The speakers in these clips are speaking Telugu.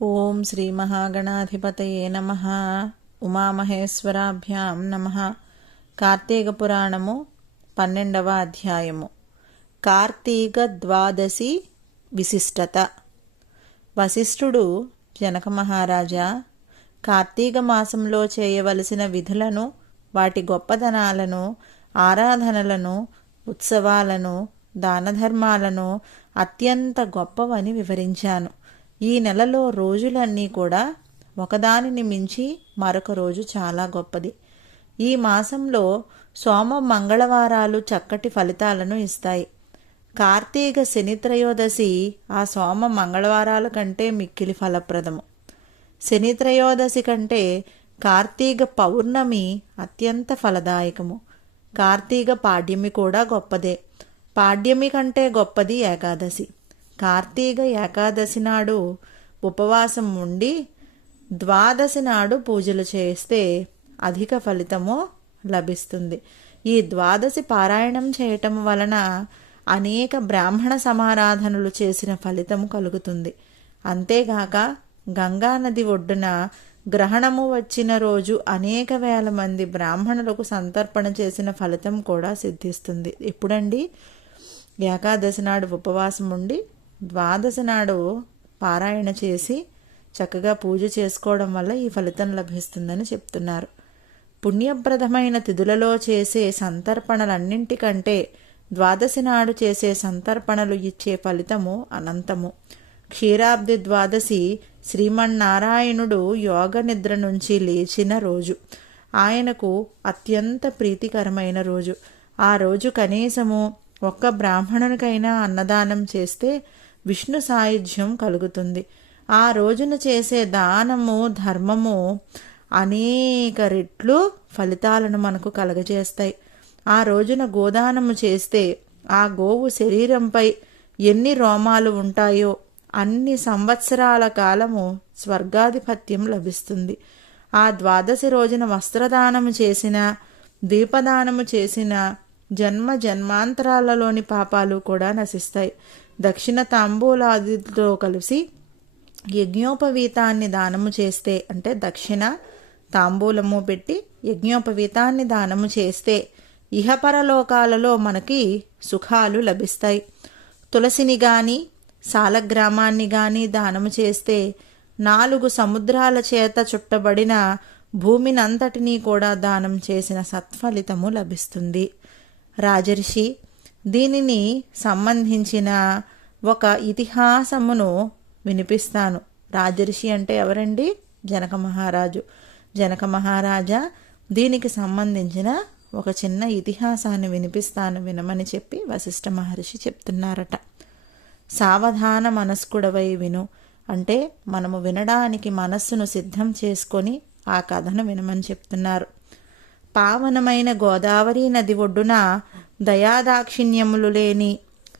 ఓం శ్రీ మహాగణాధిపతయే నమః. ఉమామహేశ్వరాభ్యాం నమః. కార్తీక పురాణము 12వ అధ్యాయము. కార్తీక ద్వాదశి విశిష్టత. వశిష్ఠుడు జనక మహారాజా, కార్తీక మాసంలో చేయవలసిన విధులను, వాటి గొప్పదనాలను, ఆరాధనలను, ఉత్సవాలను, దానధర్మాలను అత్యంత గొప్పవని వివరించాను. ఈ నెలలో రోజులన్నీ కూడా ఒకదానిని మించి మరొక రోజు చాలా గొప్పది. ఈ మాసంలో సోమ మంగళవారాలు చక్కటి ఫలితాలను ఇస్తాయి. కార్తీక శని త్రయోదశి ఆ సోమ మంగళవారాల కంటే మిక్కిలి ఫలప్రదము. శని త్రయోదశి కంటే కార్తీక పౌర్ణమి అత్యంత ఫలదాయకము. కార్తీక పాడ్యమి కూడా గొప్పదే. పాడ్యమి కంటే గొప్పది ఏకాదశి. కార్తీక ఏకాదశి నాడు ఉపవాసం ఉండి ద్వాదశి నాడు పూజలు చేస్తే అధిక ఫలితము లభిస్తుంది. ఈ ద్వాదశి పారాయణం చేయటం వలన అనేక బ్రాహ్మణ సమారాధనలు చేసిన ఫలితము కలుగుతుంది. అంతేగాక గంగానది ఒడ్డున గ్రహణము వచ్చిన రోజు అనేక వేల మంది బ్రాహ్మణులకు సంతర్పణ చేసిన ఫలితం కూడా సిద్ధిస్తుంది. ఎప్పుడండి? ఏకాదశి నాడు ఉపవాసం ఉండి ద్వాదశి నాడు పారాయణ చేసి చక్కగా పూజ చేసుకోవడం వల్ల ఈ ఫలితం లభిస్తుందని చెప్తున్నారు. పుణ్యప్రదమైన తిథులలో చేసే సంతర్పణలన్నింటికంటే ద్వాదశి నాడు చేసే సంతర్పణలు ఇచ్చే ఫలితము అనంతము. క్షీరాబ్ది ద్వాదశి శ్రీమన్నారాయణుడు యోగ నిద్ర నుంచి లేచిన రోజు. ఆయనకు అత్యంత ప్రీతికరమైన రోజు. ఆ రోజు కనీసము ఒక్క బ్రాహ్మణునికైనా అన్నదానం చేస్తే విష్ణు సాయుధ్యం కలుగుతుంది. ఆ రోజున చేసే దానము, ధర్మము అనేక రెట్లు ఫలితాలను మనకు కలగజేస్తాయి. ఆ రోజున గోదానము చేస్తే ఆ గోవు శరీరంపై ఎన్ని రోమాలు ఉంటాయో అన్ని సంవత్సరాల కాలము స్వర్గాధిపత్యం లభిస్తుంది. ఆ ద్వాదశి రోజున వస్త్రదానము చేసిన, దీపదానము చేసిన జన్మ జన్మాంతరాలలోని పాపాలు కూడా నశిస్తాయి. దక్షిణ తాంబూలాదితో కలిసి యజ్ఞోపవీతాన్ని దానము చేస్తే, అంటే దక్షిణ తాంబూలము పెట్టి యజ్ఞోపవీతాన్ని దానము చేస్తే ఇహపరలోకాలలో మనకి సుఖాలు లభిస్తాయి. తులసిని గాని సాలగ్రామాన్ని గాని దానము చేస్తే 4 సముద్రాల చేత చుట్టబడిన భూమినంతటినీ కూడా దానం చేసిన సత్ఫలితము లభిస్తుంది. రాజర్షి, దీనిని సంబంధించిన ఒక ఇతిహాసమును వినిపిస్తాను. రాజర్షి అంటే ఎవరండి? జనక మహారాజు. జనక మహారాజా, దీనికి సంబంధించిన ఒక చిన్న ఇతిహాసాన్ని వినిపిస్తాను, వినమని చెప్పి వశిష్ఠ మహర్షి చెప్తున్నారట. సావధాన మనస్కుడవై విను అంటే మనము వినడానికి మనస్సును సిద్ధం చేసుకొని ఆ కథను వినమని చెప్తున్నారు. పావనమైన గోదావరి నది ఒడ్డున దయాదాక్షిణ్యములు లేని,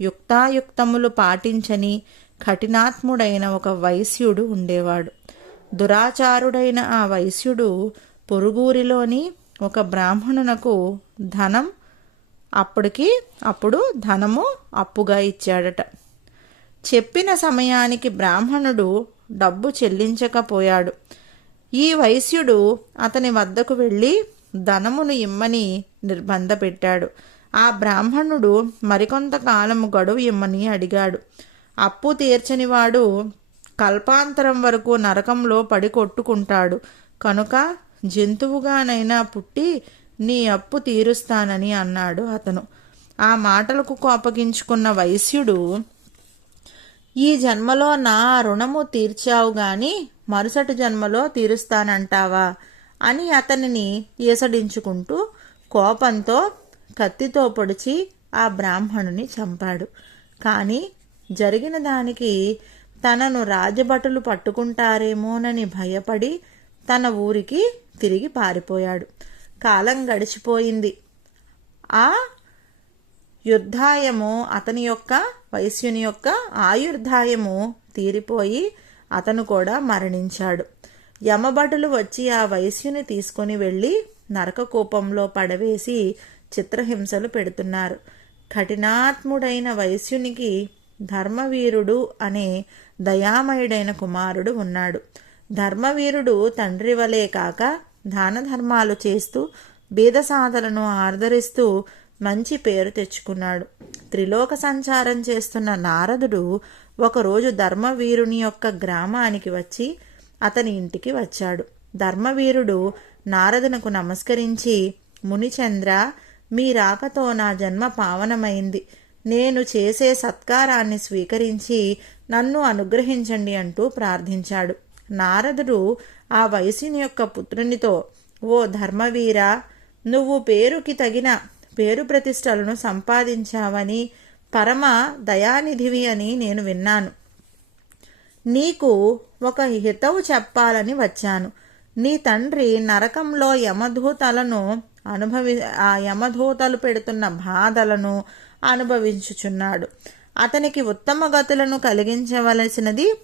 యుక్తాయుక్తములు పాటించని కఠినాత్ముడైన ఒక వైశ్యుడు ఉండేవాడు. దురాచారుడైన ఆ వైశ్యుడు పొరుగురిలోని ఒక బ్రాహ్మణునకు అప్పుడు ధనము అప్పుగా ఇచ్చాడట. చెప్పిన సమయానికి బ్రాహ్మణుడు డబ్బు చెల్లించకపోయాడు. ఈ వైశ్యుడు అతని వద్దకు వెళ్ళి ధనమును ఇమ్మని నిర్బంధపెట్టాడు. ఆ బ్రాహ్మణుడు మరికొంత కాలము గడువు ఇమ్మని అడిగాడు. అప్పు తీర్చనివాడు కల్పాంతరం వరకు నరకంలో పడి కొట్టుకుంటాడు కనుక జంతువుగానైనా పుట్టి నీ అప్పు తీరుస్తానని అన్నాడు అతను. ఆ మాటలకు కోపగించుకున్న వైశ్యుడు, ఈ జన్మలో నా రుణము తీర్చావు గాని మరుసటి జన్మలో తీరుస్తానంటావా అని అతనిని ఈసడించుకుంటూ కోపంతో కత్తితో పొడిచి ఆ బ్రాహ్మణుని చంపాడు. కానీ జరిగిన దానికి తనను రాజభటులు పట్టుకుంటారేమోనని భయపడి తన ఊరికి తిరిగి పారిపోయాడు. కాలం గడిచిపోయింది. ఆ యుద్ధాయము వైశ్యుని యొక్క ఆయుర్ధాయము తీరిపోయి అతను కూడా మరణించాడు. యమభటులు వచ్చి ఆ వైశ్యుని తీసుకొని వెళ్ళి నరకకూపంలో పడవేసి చిత్రహింసలు పెడుతున్నారు. కఠినాత్ముడైన వైశ్యునికి ధర్మవీరుడు అనే దయామయుడైన కుమారుడు ఉన్నాడు. ధర్మవీరుడు తండ్రి వలే కాక దాన ధర్మాలు చేస్తూ బీదసాదలను ఆదరిస్తూ మంచి పేరు తెచ్చుకున్నాడు. త్రిలోక సంచారం చేస్తున్న నారదుడు ఒకరోజు ధర్మవీరుని యొక్క గ్రామానికి వచ్చి అతని ఇంటికి వచ్చాడు. ధర్మవీరుడు నారదునకు నమస్కరించి, మునిచంద్ర, మీ రాకతో నా జన్మ పావనమైంది. నేను చేసే సత్కారాన్ని స్వీకరించి నన్ను అనుగ్రహించండి అంటూ ప్రార్థించాడు. నారదుడు ఆ వైశ్యుని యొక్క పుత్రునితో, ఓ ధర్మవీర, నువ్వు పేరుకి తగిన పేరు ప్రతిష్టలను సంపాదించావని, పరమ దయానిధివి అని నేను విన్నాను. నీకు ఒక హితవు చెప్పాలని వచ్చాను. నీ తండ్రి నరకంలో ఆ యమదూతలు పెడుతున్న బాధలను అనుభవించుచున్నాడు. అతనికి ఉత్తమ గతులను కలిగించవలసినది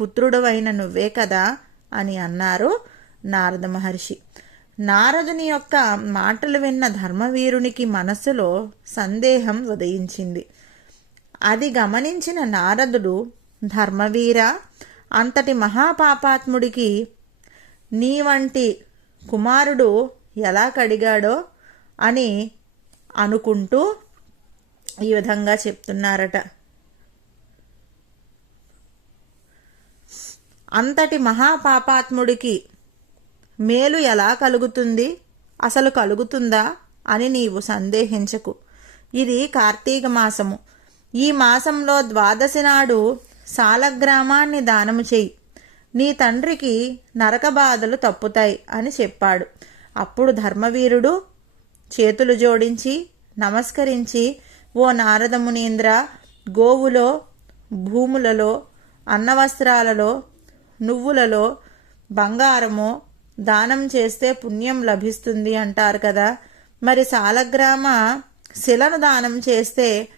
పుత్రుడవైన నువ్వే కదా అని అన్నారు నారద మహర్షి. నారదుని యొక్క మాటలు విన్న ధర్మవీరునికి మనస్సులో సందేహం ఉదయించింది. అది గమనించిన నారదుడు, ధర్మవీర, అంతటి మహాపాపాత్ముడికి నీ వంటి కుమారుడు ఎలా కడిగాడో అని అనుకుంటూ ఈ విధంగా చెప్తున్నారట. అంతటి మహాపాపాత్ముడికి మేలు ఎలా కలుగుతుంది, అసలు కలుగుతుందా అని నీవు సందేహించకు. ఇది కార్తీక మాసము. ఈ మాసంలో ద్వాదశి నాడు సాలగ్రామాన్ని దానము చెయ్యి. నీ తండ్రికి నరక బాధలు తప్పుతాయి అని చెప్పాడు. అప్పుడు ధర్మవీరుడు చేతులు జోడించి నమస్కరించి, ఓ నారద మునీంద్ర, గోవులో, భూములలో, అన్నవస్త్రాలలో, నువ్వులలో, బంగారము దానం చేస్తే పుణ్యం లభిస్తుంది అంటారు కదా. మరి సాలగ్రామ శిలను దానం చేస్తే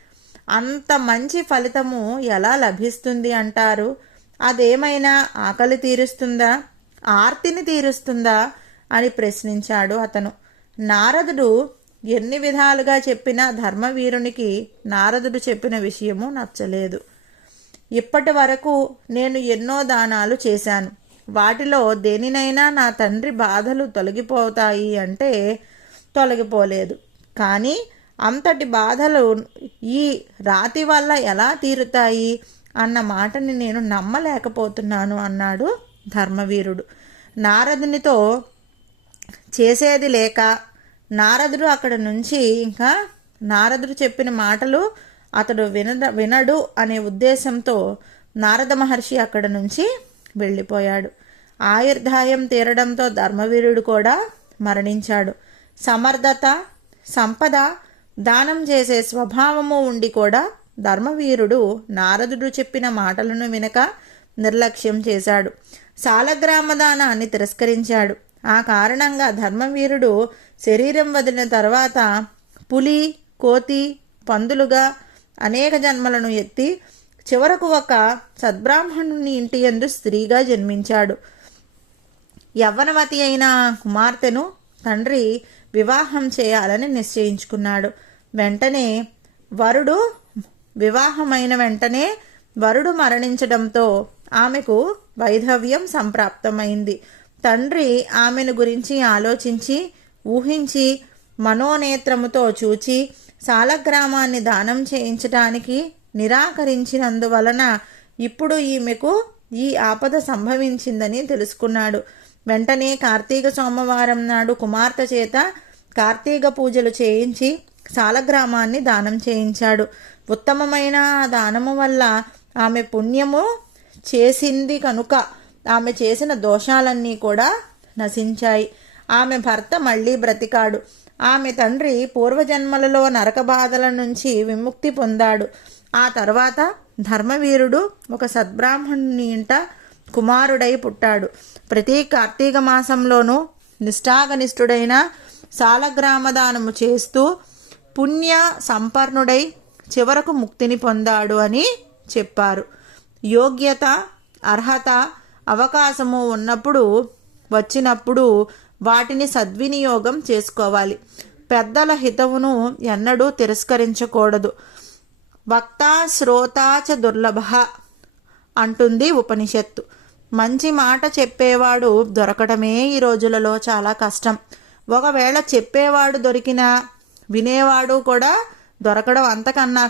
అంత మంచి ఫలితము ఎలా లభిస్తుంది అంటారు? అదేమైనా ఆకలి తీరుస్తుందా, ఆర్తిని తీరుస్తుందా అని ప్రశ్నించాడు అతను. నారదుడు ఎన్ని విధాలుగా చెప్పినా ధర్మవీరునికి నారదుడు చెప్పిన విషయము నచ్చలేదు. ఇప్పటి వరకు నేను ఎన్నో దానాలు చేశాను. వాటిలో దేనినైనా నా తండ్రి బాధలు తొలగిపోతాయి అంటే తొలగిపోలేదు. కానీ అంతటి బాధలు ఈ రాతి వల్ల ఎలా తీరుతాయి అన్న మాటని నేను నమ్మలేకపోతున్నాను అన్నాడు ధర్మవీరుడు. నారదునితో చేసేది లేక నారదుడు అక్కడ నుంచి ఇంకా నారదుడు చెప్పిన మాటలు అతడు వినడు అనే ఉద్దేశంతో నారద మహర్షి అక్కడ నుంచి వెళ్ళిపోయాడు. ఆయుర్దాయం తీరడంతో ధర్మవీరుడు కూడా మరణించాడు. సమర్థత, సంపద, దానం చేసే స్వభావము ఉండి కూడా ధర్మవీరుడు నారదుడు చెప్పిన మాటలను వినక నిర్లక్ష్యం చేశాడు. సాలగ్రామ దానాన్ని తిరస్కరించాడు. ఆ కారణంగా ధర్మవీరుడు శరీరం వదిలిన తర్వాత పులి, కోతి, పందులుగా అనేక జన్మలను ఎత్తి చివరకు ఒక సద్బ్రాహ్మణుని ఇంటి యందు స్త్రీగా జన్మించాడు. యవ్వనవతి అయిన కుమార్తెను తండ్రి వివాహం చేయాలని నిశ్చయించుకున్నాడు. వివాహమైన వెంటనే వరుడు మరణించడంతో ఆమెకు వైధవ్యం సంప్రాప్తమైంది. తండ్రి ఆమెను గురించి ఆలోచించి, ఊహించి, మనోనేత్రముతో చూచి సాలగ్రామాన్ని దానం చేయించటానికి నిరాకరించినందువలన ఇప్పుడు ఈమెకు ఈ ఆపద సంభవించిందని తెలుసుకున్నాడు. వెంటనే కార్తీక సోమవారం నాడు కుమార్తె చేత కార్తీక పూజలు చేయించి సాలగ్రామాన్ని దానం చేయించాడు. ఉత్తమమైన ఆ దానము వల్ల ఆమె పుణ్యము చేసింది కనుక ఆమె చేసిన దోషాలన్నీ కూడా నశించాయి. ఆమె భర్త మళ్ళీ బ్రతికాడు. ఆమె తండ్రి పూర్వజన్మలలో నరక బాధల నుంచి విముక్తి పొందాడు. ఆ తర్వాత ధర్మవీరుడు ఒక సద్బ్రాహ్మణుని ఇంట కుమారుడై పుట్టాడు. ప్రతి కార్తీక మాసంలోనూ నిష్ఠాగనిష్ఠుడైన సాలగ్రామదానము చేస్తూ పుణ్య సంపన్నుడై చివరకు ముక్తిని పొందాడు అని చెప్పారు. యోగ్యత, అర్హత, అవకాశము వచ్చినప్పుడు వాటిని సద్వినియోగం చేసుకోవాలి. పెద్దల హితవును ఎన్నడూ తిరస్కరించకూడదు. వక్తా శ్రోతా చ దుర్లభ అంటుంది ఉపనిషత్తు. మంచి మాట చెప్పేవాడు దొరకడమే ఈ రోజులలో చాలా కష్టం. ఒకవేళ చెప్పేవాడు దొరికినా వినేవాడు కూడా దొరకడం అంతకన్నా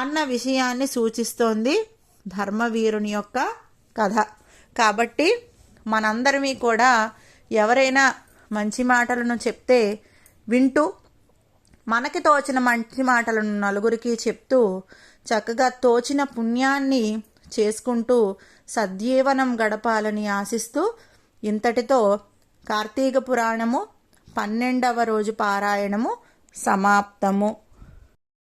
అన్న విషయాన్ని సూచిస్తోంది ధర్మవీరుని యొక్క కథ. కాబట్టి మనందరిమీ కూడా ఎవరైనా మంచి మాటలను చెప్తే వింటూ మనకి తోచిన మంచి మాటలను నలుగురికి చెప్తూ చక్కగా తోచిన పుణ్యాన్ని చేసుకుంటూ సద్జీవనం గడపాలని ఆశిస్తూ ఇంతటితో కార్తీక పురాణము 12వ రోజు పారాయణము సమాప్తము.